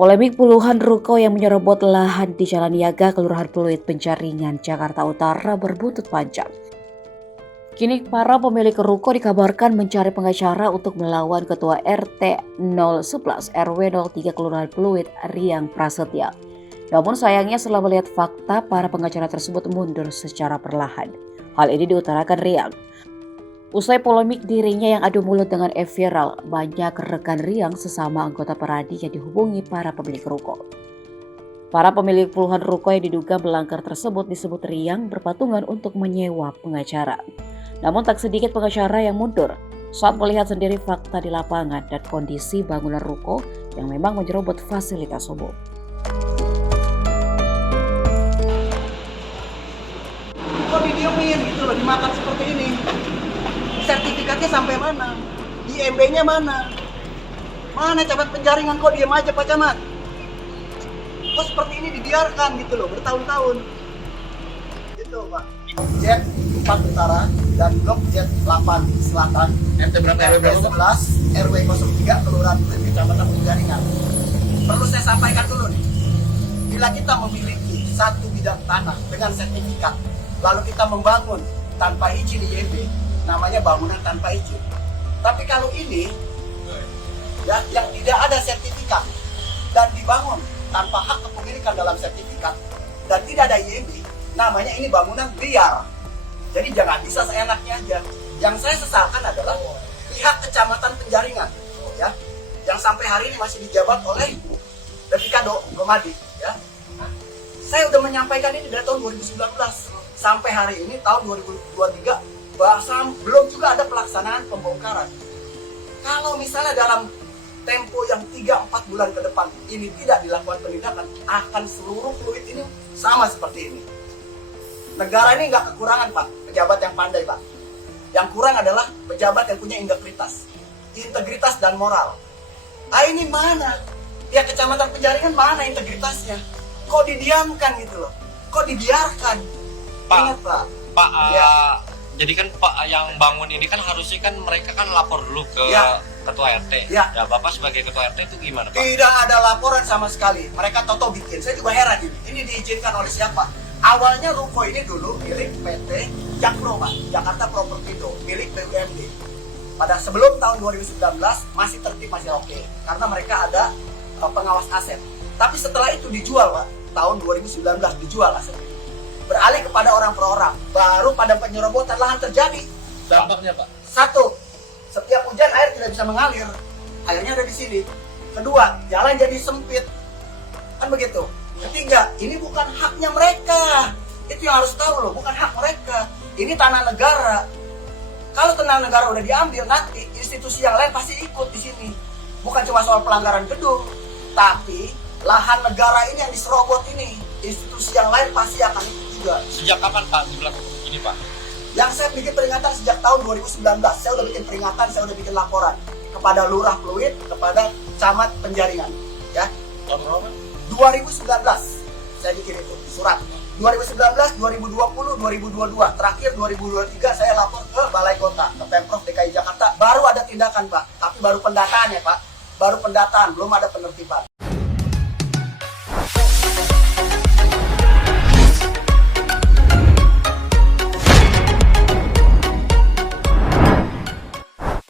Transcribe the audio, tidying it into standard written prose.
Polemik puluhan ruko yang menyerobot lahan di Jalan Niaga, Kelurahan Pluit, Penjaringan, Jakarta Utara berbuntut panjang. Kini para pemilik ruko dikabarkan mencari pengacara untuk melawan Ketua RT 011 RW 03 Kelurahan Pluit, Riang Prasetya. Namun sayangnya setelah melihat fakta, para pengacara tersebut mundur secara perlahan. Hal ini diutarakan Riang. Usai polemik dirinya yang adu mulut dengan viral, banyak rekan Riang sesama anggota Peradi yang dihubungi para pemilik ruko. Para pemilik puluhan ruko yang diduga melanggar tersebut disebut Riang berpatungan untuk menyewa pengacara. Namun tak sedikit pengacara yang mundur saat melihat sendiri fakta di lapangan dan kondisi bangunan ruko yang memang menyerobot fasilitas umum. Kok didiemin gitu loh, dimakan seperti ini? Sertifikatnya sampai mana? IMB-nya mana? Mana camat penjaringan, kok diem aja Pak Camat? Kok seperti ini dibiarkan gitu loh, bertahun-tahun? Gitu Pak. Jet 4 Utara dan Blok Jet 8 Selatan, RT berapa RW 11 RW 03 Kelurahan Pluit, Kecamatan Penjaringan. Perlu saya sampaikan dulu nih, bila kita memiliki satu bidang tanah dengan sertifikat, lalu kita membangun tanpa izin IMB, namanya bangunan tanpa izin. Tapi kalau ini ya, yang tidak ada sertifikat dan dibangun tanpa hak kepemilikan dalam sertifikat dan tidak ada IMB, namanya ini bangunan liar. Jadi jangan bisa seenaknya aja. Yang saya sesalkan adalah pihak Kecamatan Penjaringan ya, yang sampai hari ini masih dijabat oleh Devikado Gomadi ya. Saya udah menyampaikan ini dari tahun 2019 sampai hari ini tahun 2023, bahkan belum juga ada pelaksanaan pembongkaran. Kalau misalnya dalam tempo yang 3-4 bulan ke depan ini tidak dilakukan penindakan, akan seluruh fluid ini sama seperti ini. Negara ini nggak kekurangan Pak, pejabat yang pandai Pak. Yang kurang adalah pejabat yang punya integritas dan moral. Ini mana? Ya Kecamatan Penjaringan mana integritasnya? Kok didiamkan gitu loh? Kok dibiarkan? Pak, Ingat Pak. Pak, Ya. jadi kan Pak yang bangun ini kan harusnya kan mereka kan lapor dulu ke Ya. Ketua RT. Ya. Ya, Bapak sebagai Ketua RT itu gimana Pak? Tidak ada laporan sama sekali. Mereka toto bikin. Saya juga heran ini. Ini diizinkan oleh siapa? Awalnya ruko ini dulu milik PT Jakpro Pak, Jakarta Propertindo, milik BUMD. Pada sebelum tahun 2019 masih tertib, masih oke, karena mereka ada pengawas aset. Tapi setelah itu dijual Pak, tahun 2019 dijual asetnya. Beralih kepada orang per orang, baru pada penyerobotan lahan terjadi. Dampaknya Pak? Satu, setiap hujan air tidak bisa mengalir, airnya ada di sini. Kedua, jalan jadi sempit, kan begitu. Ketiga, ini bukan haknya mereka. Itu yang harus tahu loh, bukan hak mereka. Ini tanah negara. Kalau tanah negara udah diambil, nanti institusi yang lain pasti ikut di sini. Bukan cuma soal pelanggaran gedung, tapi lahan negara ini yang diserobot ini, institusi yang lain pasti akan ikut juga. Sejak kapan Pak dibilang ini Pak? Yang saya bikin peringatan sejak tahun 2019, saya udah bikin peringatan, saya udah bikin laporan kepada Lurah Pluit, kepada Camat Penjaringan, ya. Tahun berapa? 2019 saya bikin itu surat. 2019, 2020, 2022, terakhir 2023 saya lapor ke Balai Kota, ke Pemprov DKI Jakarta. Baru ada tindakan Pak, tapi baru pendataan ya Pak, baru pendataan, belum ada penertiban.